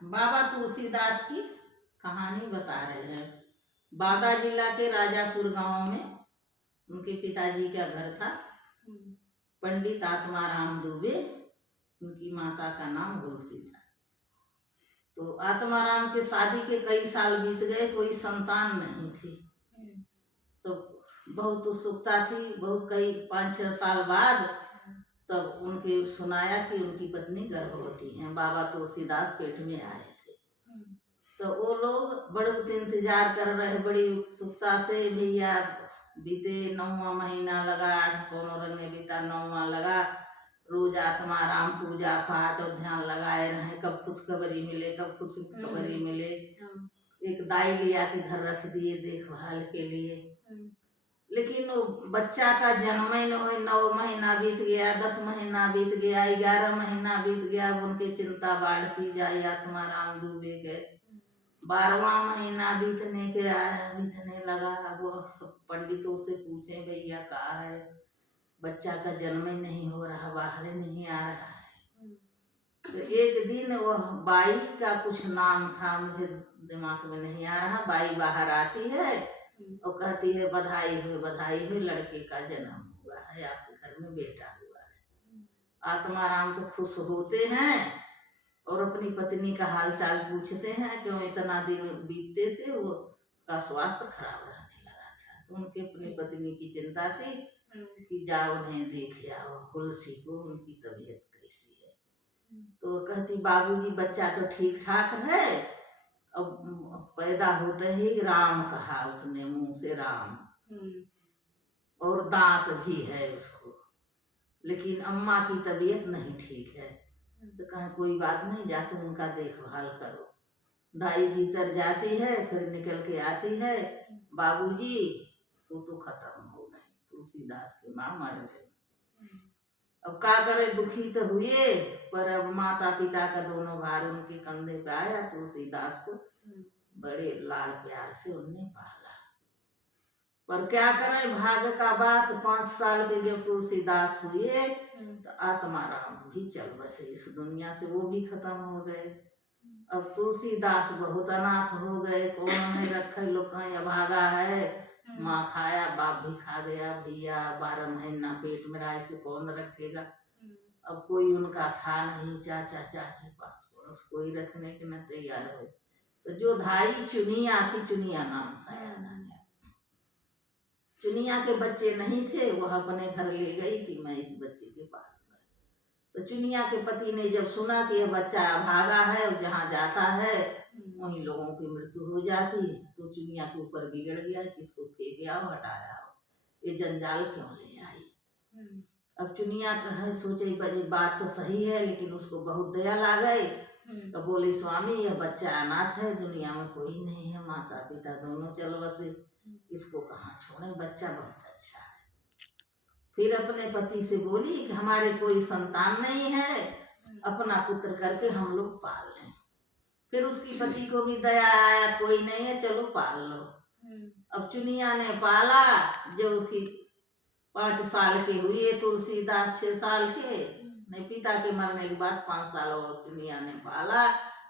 बाबा तुलसीदास की कहानी बता रहे हैं। बांदा जिला के राजापुर गांव में उनके पिताजी का घर था। पंडित आत्माराम दुबे, उनकी माता का नाम तुलसी था। तो आत्माराम के शादी के कई साल बीत गए, कोई संतान नहीं थी। तो बहुत उत्सुकता थी। बहुत कई 5-6 साल बाद तब उनके सुनाया कि उनकी पत्नी गर्भवती हैं। बाबा तुलसीदास पेट में आए थे। तो वो लोग बड़े इंतजार कर रहे, बड़ी उत्सुकता से। भैया बीते 9वां महीना लगा, कोनो रंग में बीता 9वां लगा। रोज आत्माराम पूजा पाठ और ध्यान लगाए रहे, कब खुशखबरी मिले, कब खुशखबरी मिले। एक दाई लिया के घर रख दिए देखभाल के लिए। लेकिन वो बच्चा का जन्म ही न हो। 9 महीना बीत गया, 10 महीना बीत गया, 11 महीना बीत गया। उनकी चिंता बढ़ती जाए। आत्माराम दुबे गए। 12वां महीना बीतने लगा। वो सब पंडितों से पूछे, भैया कहा है, बच्चा का जन्म ही नहीं हो रहा, बाहर ही नहीं आ रहा है। तो एक दिन वह बाई का कुछ नाम था, मुझे दिमाग में नहीं आ रहा। बाई बाहर आती है और कहती है, बधाई हो, लड़के का जन्म हुआ है, आपके घर में बेटा हुआ है। आत्माराम तो खुश होते हैं और अपनी पत्नी का हाल चाल पूछते हैं। क्यों इतना दिन बीतते से वो का स्वास्थ्य खराब रहने लगा था। तो उनके अपनी पत्नी की चिंता थी कि जाओ उन्हें देख आओ, तुलसी को, उनकी तबीयत कैसी है। तो कहती, बाबूजी बच्चा तो ठीक ठाक है। अब पैदा होते ही राम कहा उसने, मुंह से राम, और दांत भी है उसको। लेकिन अम्मा की तबीयत नहीं ठीक है। तो कहा कोई बात नहीं, जा तुम उनका देखभाल करो। दाई भीतर जाती है, फिर निकल के आती है, बाबूजी तू तो खत्म हो गए, तुलसीदास की माँ मर गई। अब क्या करे, दुखी तो हुए, पर अब माता पिता का दोनों भार उनके कंधे पे आया। तुलसीदास को बड़े लाड़ प्यार से उनने पाला। पर क्या करें, भाग्य का बात, 5 साल के जब तुलसीदास हुए तो आत्माराम भी चल बसे इस दुनिया से, वो भी खत्म हो गए। अब तुलसीदास बहुत अनाथ हो गए। कौन नहीं रखे, लोग कहीं अभागा है, माँ खाया बाप भी खा गया, भैया 12 महीना पेट में रहा, इसे कौन रखेगा। अब कोई उनका था नहीं, चाचा चाची पास पड़ोस कोई रखने के न तैयार हो। तो जो धाई चुनिया थी, चुनिया नाम था, चुनिया के बच्चे नहीं थे, वह अपने घर ले गई कि मैं इस बच्चे के पास। तो चुनिया के पति ने जब सुना कि यह बच्चा भागा है और जहाँ जाता है वहीं लोगों की मृत्यु हो जाती, तो चुनिया के ऊपर बिगड़ गया कि इसको फेंक आओ, हटाया आओ, ये जंजाल क्यों ले आई। अब चुनिया कहे, सोचे बड़ी बात तो सही है, लेकिन उसको बहुत दया ला गई। तो बोले, स्वामी यह बच्चा अनाथ है, दुनिया में कोई नहीं है, माता पिता दोनों चल बसे, इसको कहाँ छोड़े, बच्चा बहुत अच्छा है। फिर अपने पति से बोली कि हमारे कोई संतान नहीं है, अपना पुत्र करके हम लोग पाल लें। फिर उसकी पति को भी दया आया, कोई नहीं है, चलो पाल लो। अब चुनिया ने पाला। जब उसकी 5 साल के हुए, तुलसीदास 6 साल के, नहीं पिता के मरने के बाद 5 साल और चुनिया ने पाला।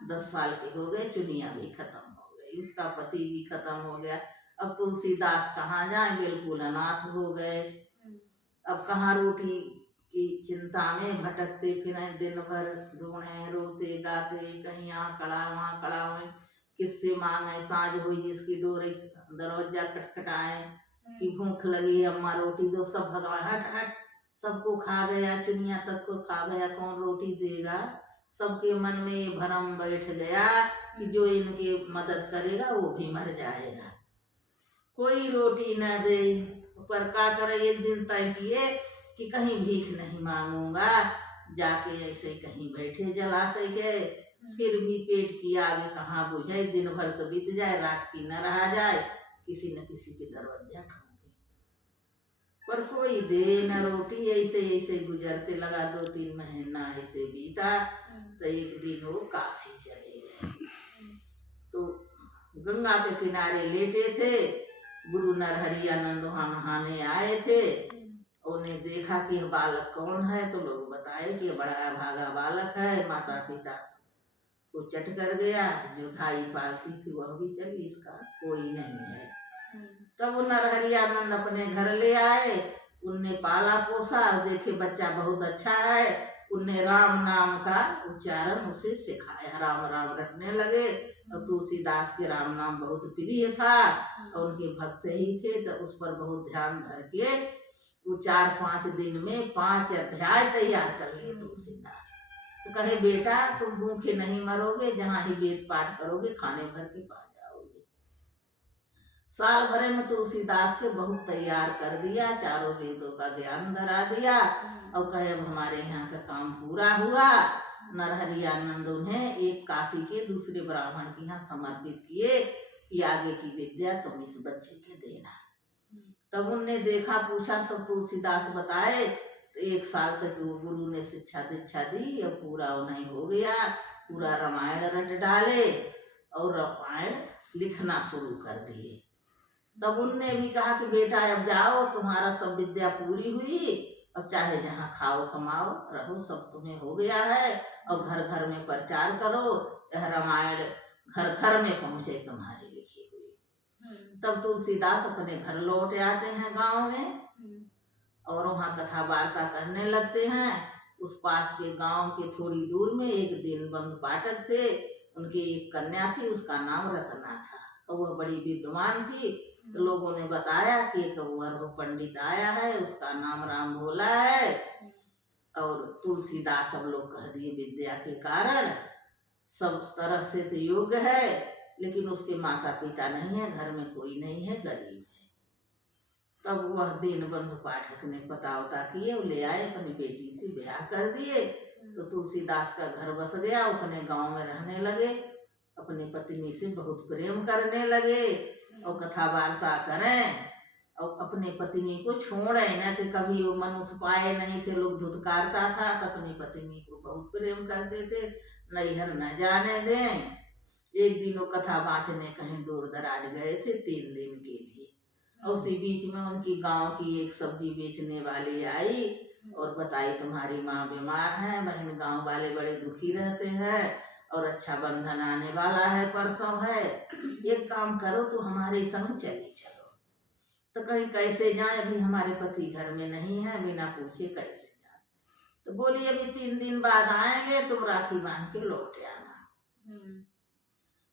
10 साल के हो गए, चुनिया भी खत्म हो गई, उसका पति भी खत्म हो गया। अब तुलसीदास कहाँ जाए, बिल्कुल अनाथ हो गए। अब कहाँ रोटी की चिंता में भटकते फिरे, दिन भर ढूंढे, रोते गाते, कहीं यहाँ खड़ा वहाँ खड़ा हुए, किससे मांगे। सांझ हुई, जिसकी डोरे दरवाजा खटखटाए कि भूख लगी अम्मा रोटी दो, सब भगवान हट हट, सबको खा गया, चुनिया तक को खा गया, कौन रोटी देगा। सबके मन में ये भ्रम बैठ गया कि जो इनके मदद करेगा वो भी मर जाएगा, कोई रोटी न दे। पर क्या करे, एक दिन तय किए कि कहीं भीख नहीं मांगूंगा, जाके ऐसे कहीं बैठे जलाशय के। फिर भी पेट की आग कहाँ बुझे, दिन भर तो बीत जाए, रात की न रहा जाए, किसी न किसी के दरवाजा ठोके, पर कोई दे न रोटी। ऐसे ऐसे गुजरते लगा, 2-3 महीना ऐसे बीता। तो एक दिन वो काशी चले गए। तो गंगा के किनारे लेटे थे, गुरु नरहरियानंद वहाँ नहाने आए थे। उन्हें देखा कि बालक कौन है, तो लोग बताए कि बड़ा भागा बालक है, माता पिता उसको चट कर गया। जो धाई पालती थी वह भी चली, इसका कोई नहीं है। तब वो नरहरियानंद अपने घर ले आए, उनने पाला पोसा, देखे बच्चा बहुत अच्छा है, उनने राम नाम का उच्चारण उसे सिखाया, राम राम रटने लगे। और तुलसीदास के राम नाम बहुत प्रिय था और उनके भक्त ही थे, तो उस पर बहुत ध्यान धर के वो 4-5 दिन में 5 अध्याय तैयार कर लिए तुलसीदास। तो कहे बेटा तुम भूखे नहीं मरोगे, जहाँ ही वेद पाठ करोगे खाने भर के पा जाओगे। साल भर में तुलसीदास के बहुत तैयार कर दिया, चारों वेदों का ज्ञान धरा दिया। और कहे अब हमारे यहाँ का काम पूरा हुआ। नरहरियानंद उन्हें एक काशी के दूसरे ब्राह्मण के यहाँ समर्पित किए कि आगे की विद्या तुम इस बच्चे के देना। तब उनने देखा, पूछा, सब तुलसीदास बताए। तो 1 साल तक वो गुरु ने शिक्षा दीक्षा दी और पूरा उन्हें हो गया। पूरा रामायण रट डाले और रामायण लिखना शुरू कर दिए। तब उनने भी कहा कि बेटा अब जाओ, तुम्हारा सब विद्या पूरी हुई, अब चाहे जहाँ खाओ कमाओ रहो, सब तुम्हें हो गया है। और घर घर में प्रचार करो, यह रामायण घर घर में पहुँचे तुम्हारी लिखी हुई। तब तुलसीदास अपने घर लौट आते हैं गांव में और वहाँ कथा वार्ता करने लगते हैं। उस पास के गांव के थोड़ी दूर में एक दीनबंधु पाठक थे, उनकी एक कन्या थी, उसका नाम रत्ना था और वह बड़ी विद्वान थी। तो लोगों ने बताया कि एक वो पंडित आया है, उसका नाम राम भोला है और तुलसीदास सब लोग कह दिए विद्या के कारण सब तरह से तो योग्य है, लेकिन उसके माता पिता नहीं है, घर में कोई नहीं है, गरीब है। तब वह दीनबंधु पाठक ने पता वता किए, वो ले आए, अपनी बेटी से ब्याह कर दिए। तो तुलसीदास का घर बस गया, अपने गांव में रहने लगे, अपनी पत्नी से बहुत प्रेम करने लगे और कथा वार्ता करें और अपने पत्नी को छोड़े न कि कभी वो मनुष्य पाए नहीं थे, लोग धुतकारता था, तो अपनी पत्नी को बहुत प्रेम करते थे, नैहर न जाने दें। एक दिन वो कथा बाँचने कहीं दूर दराज गए थे 3 दिन के लिए, और उसी बीच में उनकी गांव की एक सब्जी बेचने वाली आई और बताई तुम्हारी माँ बीमार है, बहन गांव वाले बड़े दुखी रहते हैं और अच्छा बंधन आने वाला है, परसों है, एक काम करो तो हमारे संग चली चलो। तो कहीं कैसे जाए, अभी हमारे पति घर में नहीं है, बिना पूछे कैसे जाए। तो बोली अभी 3 दिन बाद आएंगे, तुम राखी बांध के लौट आना।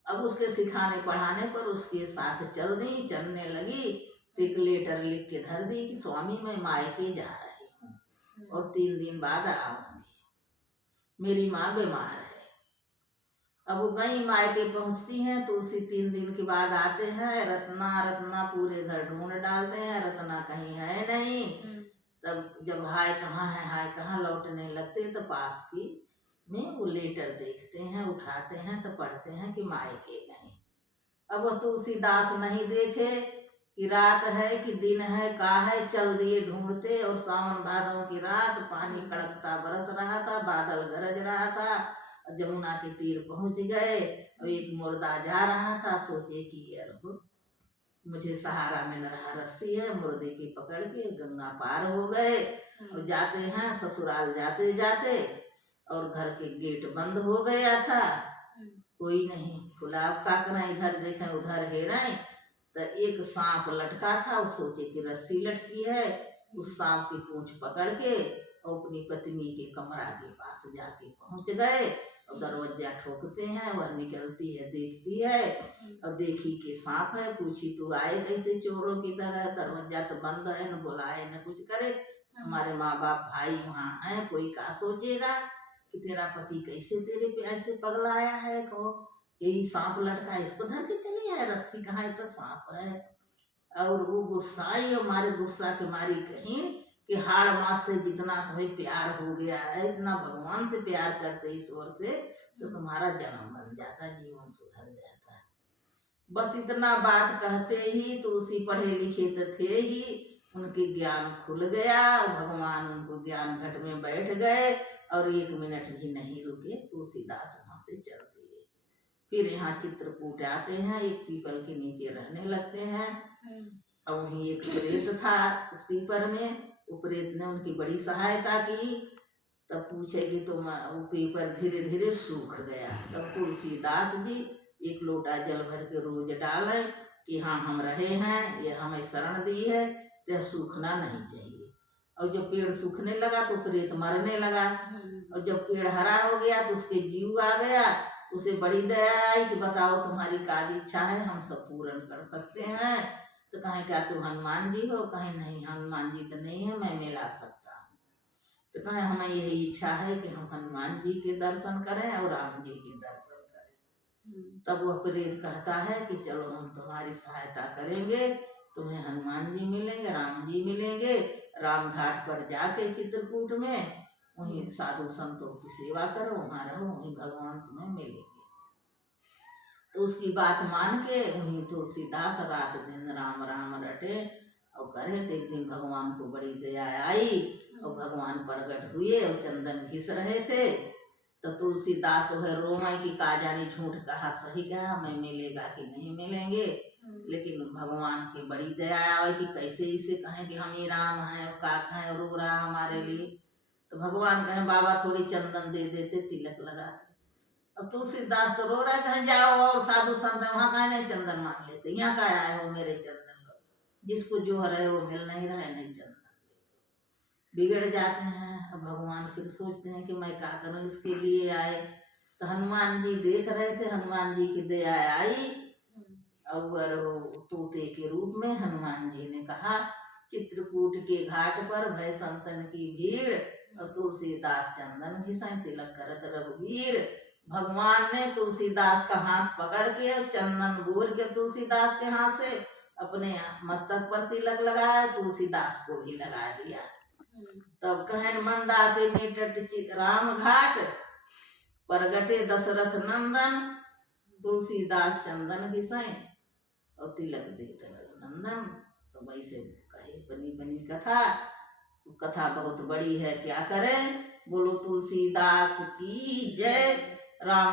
अब उसके सिखाने पढ़ाने पर उसके साथ चल दी, चलने लगी। एक लेटर लिख के धर दी कि स्वामी मैं मायके जा रही हूँ और 3 दिन बाद आऊंगी, मेरी माँ बीमार है। अब वो गई, मायके पहुँचती हैं, तुलसी 3 दिन के बाद आते हैं, रत्ना पूरे घर ढूंढ डालते हैं, रत्ना कहीं है नहीं। तब जब हाय कहाँ है, हाय कहाँ लौटने लगते, तो पास की में वो लेटर देखते हैं, उठाते हैं तो पढ़ते हैं कि मायके नहीं। अब वो तुलसीदास नहीं देखे कि रात है कि दिन है, का है, चल दिए ढूंढते। और सावन भादों की रात, पानी कड़कता बरस रहा था, बादल गरज रहा था। जमुना के तीर पहुंच गए और एक मुर्दा जा रहा था, सोचे कि ये मुझे सहारा मिल रहा, रस्सी है, मुर्दे की पकड़ के गंगा पार हो गए। और जाते हैं ससुराल, जाते जाते और घर के गेट बंद हो गया था, कोई नहीं खुला। अब का करें, इधर देखें उधर हेरें, तो एक सांप लटका था, वो सोचे कि रस्सी लटकी है, उस सांप की पूंछ पकड़ के और अपनी पत्नी के कमरा के पास जाके पहुंच गए और दरवाजा ठोकते हैं, वह निकलती है, देखती है और देखी कि सांप है। पूछी तू आए कैसे चोरों की तरह, दरवाजा तो बंद है, न बुलाए न कुछ करे, हमारे माँ बाप भाई वहाँ हैं, कोई का सोचेगा कि तेरा पति कैसे तेरे पे ऐसे पगलाया है, कहो यही सांप लटका, इसको धर के चली आए, रस्सी कहाँ, इतना सांप है। और वो गुस्साई और मारे, गुस्सा के मारी कहीं कि हाड़ मास से जितना तुम्हें प्यार हो गया है, इतना भगवान से प्यार करते ईश्वर से, तो तुम्हारा जन्म बन जाता, जीवन सुधर जाता। बस इतना बात कहते ही तुलसी पढ़े लिखे तो थे ही, उनके ज्ञान खुल गया और भगवान उनको ज्ञान घट में बैठ गए और 1 मिनट भी नहीं रुके, तुलसीदास वहां से चल दिए। फिर यहाँ चित्रकूट आते हैं, एक पीपल के नीचे रहने लगते हैं और वहीं एक प्रेत था उस पीपल में, वो प्रेत ने उनकी बड़ी सहायता की तब पूछे कि तुम वो पेपर धीरे धीरे सूख गया। तब तुलसीदास जी एक लोटा जल भर के रोज डाले कि हाँ हम रहे हैं, ये हमें शरण दी है, तो सूखना नहीं चाहिए। और जब पेड़ सूखने लगा तो प्रेत मरने लगा। और जब पेड़ हरा हो गया तो उसके जीव आ गया, उसे बड़ी दया आई कि बताओ तुम्हारी क्या इच्छा है, हम सब पूर्ण कर सकते हैं। तो कहें क्या तुम हनुमान जी हो? कहें नहीं, हनुमान जी तो नहीं है, मैं मिला सकता हूँ। तो कहें हमें यही इच्छा है कि हम हनुमान जी के दर्शन करें और राम जी के दर्शन करें। तब वह प्रेत कहता है कि चलो हम तुम्हारी सहायता करेंगे, तुम्हें हनुमान जी मिलेंगे, राम जी मिलेंगे। राम घाट पर जाके चित्रकूट में वहीं साधु संतों की सेवा करो, वहाँ रहो, वहीं भगवान तुम्हें मिलेंगे। तो उसकी बात मान के वहीं तुलसीदास रात दिन राम राम रटे और करे। तो एक दिन भगवान को बड़ी दया आई और भगवान प्रकट हुए और चंदन घिस रहे थे। तो तुलसीदास तो है रोमाई की का जानी झूठ कहा सही कहा, मैं मिलेगा कि नहीं मिलेंगे। लेकिन भगवान की बड़ी दया आई कि कैसे इसे कहें कि हम ही राम हैं, का कहें रो रहा हमारे लिए। तो भगवान कहें बाबा थोड़ी चंदन दे देते, तिलक लगाते। अब तुलसीदास तो रो रहा है, कहें जाओ और साधु संत वहां कहें नहीं चंदन मांग लेते, यहाँ का आए हो मेरे चंदन लो, जिसको जो रहे वो मिल नहीं रहा है, नहीं चंदन बिगड़ जाते हैं। अब भगवान फिर सोचते हैं कि मैं क्या करूं, इसके लिए आए। तो हनुमान जी देख रहे थे, हनुमान जी की दया आई और तोते के रूप में हनुमान जी ने कहा चित्रकूट के घाट पर भय संतन की भीड़ और तुलसीदास चंदन घिसाए तिलक करत रघुवीर। भगवान ने तुलसीदास का हाथ पकड़ के चंदन बोल के तुलसीदास के हाथ से अपने मस्तक पर तिलक लगाया, तुलसीदास को भी लगा दिया। तब कहन मंदा के निटट राम घाट परगटे दशरथ नंदन, तुलसीदास चंदन घिसाए और तिलक देते नंदन। तो वैसे कहे बनी बनी कथा। कथा बहुत बड़ी है, क्या करें। बोलो तुलसीदास की जय। राम